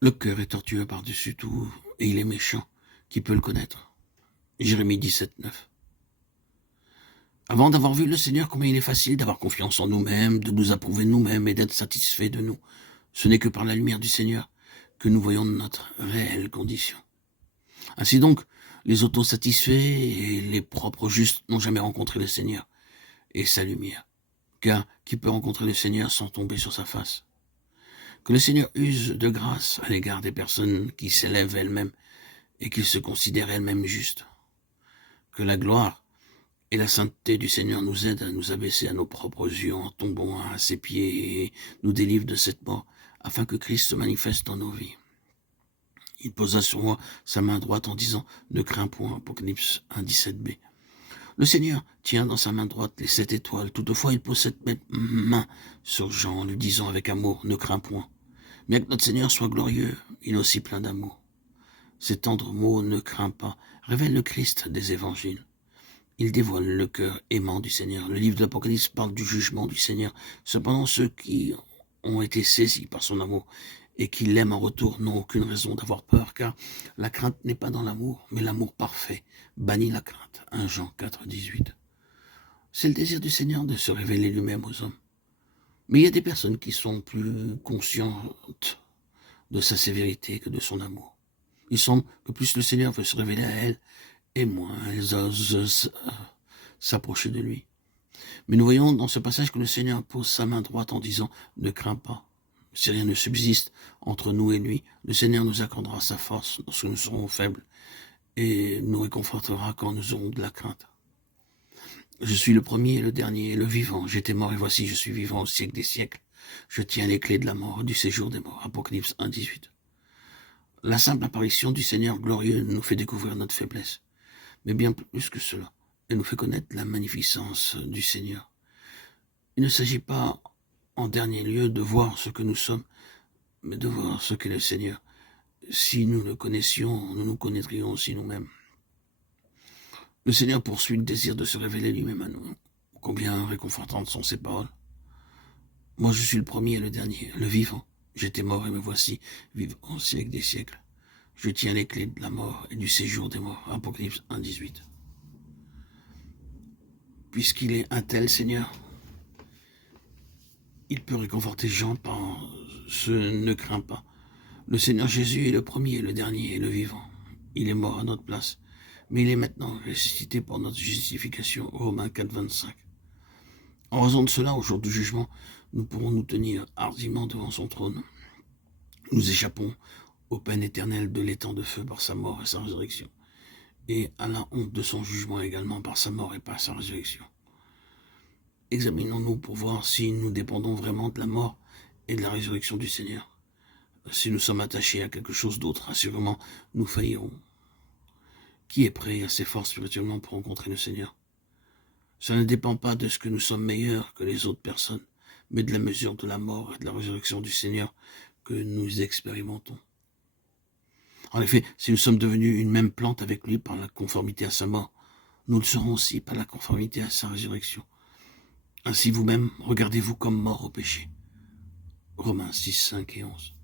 Le cœur est tortueux par-dessus tout, et il est méchant. Qui peut le connaître? Jérémie 17, 9. Avant d'avoir vu le Seigneur, combien il est facile d'avoir confiance en nous-mêmes, de nous approuver nous-mêmes et d'être satisfaits de nous. Ce n'est que par la lumière du Seigneur que nous voyons notre réelle condition. Ainsi donc, les autosatisfaits et les propres justes n'ont jamais rencontré le Seigneur et sa lumière. Car qui peut rencontrer le Seigneur sans tomber sur sa face? Que le Seigneur use de grâce à l'égard des personnes qui s'élèvent elles-mêmes et qui se considèrent elles-mêmes justes. Que la gloire et la sainteté du Seigneur nous aident à nous abaisser à nos propres yeux en tombant à ses pieds et nous délivrent de cette mort afin que Christ se manifeste dans nos vies. Il posa sur moi sa main droite en disant « Ne crains point » Apocalypse 1, 17b. Le Seigneur tient dans sa main droite les 7 étoiles. Toutefois, il pose cette même main sur Jean en lui disant avec amour « Ne crains point ». Bien que notre Seigneur soit glorieux, il est aussi plein d'amour. Ces tendres mots « Ne crains pas » révèlent le Christ des évangiles. Il dévoile le cœur aimant du Seigneur. Le livre de l'Apocalypse parle du jugement du Seigneur. Cependant, ceux qui ont été saisis par son amour et qui l'aiment en retour n'ont aucune raison d'avoir peur, car la crainte n'est pas dans l'amour, mais l'amour parfait bannit la crainte. 1 Jean 4, 18. C'est le désir du Seigneur de se révéler lui-même aux hommes. Mais il y a des personnes qui sont plus conscientes de sa sévérité que de son amour. Il semble que plus le Seigneur veut se révéler à elles, et moins elles osent s'approcher de lui. Mais nous voyons dans ce passage que le Seigneur pose sa main droite en disant « Ne crains pas ». Si rien ne subsiste entre nous et lui, le Seigneur nous accordera sa force lorsque nous serons faibles et nous réconfortera quand nous aurons de la crainte. Je suis le premier et le dernier et le vivant. J'étais mort et voici je suis vivant au siècle des siècles. Je tiens les clés de la mort et du séjour des morts. Apocalypse 1, 18. La simple apparition du Seigneur glorieux nous fait découvrir notre faiblesse. Mais bien plus que cela, elle nous fait connaître la magnificence du Seigneur. Il ne s'agit pas, en dernier lieu, de voir ce que nous sommes, mais de voir ce qu'est le Seigneur. Si nous le connaissions, nous nous connaîtrions aussi nous-mêmes. Le Seigneur poursuit le désir de se révéler lui-même à nous. Combien réconfortantes sont ces paroles. Moi je suis le premier et le dernier, le vivant. J'étais mort et me voici, vivant au siècle des siècles. Je tiens les clés de la mort et du séjour des morts. Apocalypse 1, 18. Puisqu'il est un tel Seigneur, il peut réconforter Jean par ce « ne crains pas ». Le Seigneur Jésus est le premier, le dernier et le vivant. Il est mort à notre place, mais il est maintenant ressuscité pour notre justification. Romains 4, 25. En raison de cela, au jour du jugement, nous pourrons nous tenir hardiment devant son trône. Nous échappons aux peines éternelles de l'étang de feu par sa mort et sa résurrection, et à la honte de son jugement également par sa mort et par sa résurrection. Examinons-nous pour voir si nous dépendons vraiment de la mort et de la résurrection du Seigneur. Si nous sommes attachés à quelque chose d'autre, assurément, nous faillirons. Qui est prêt et assez fort spirituellement pour rencontrer le Seigneur? Ça ne dépend pas de ce que nous sommes meilleurs que les autres personnes, mais de la mesure de la mort et de la résurrection du Seigneur que nous expérimentons. En effet, si nous sommes devenus une même plante avec lui par la conformité à sa mort, nous le serons aussi par la conformité à sa résurrection. Ainsi vous-même, regardez-vous comme mort au péché. Romains 6, 5 et 11.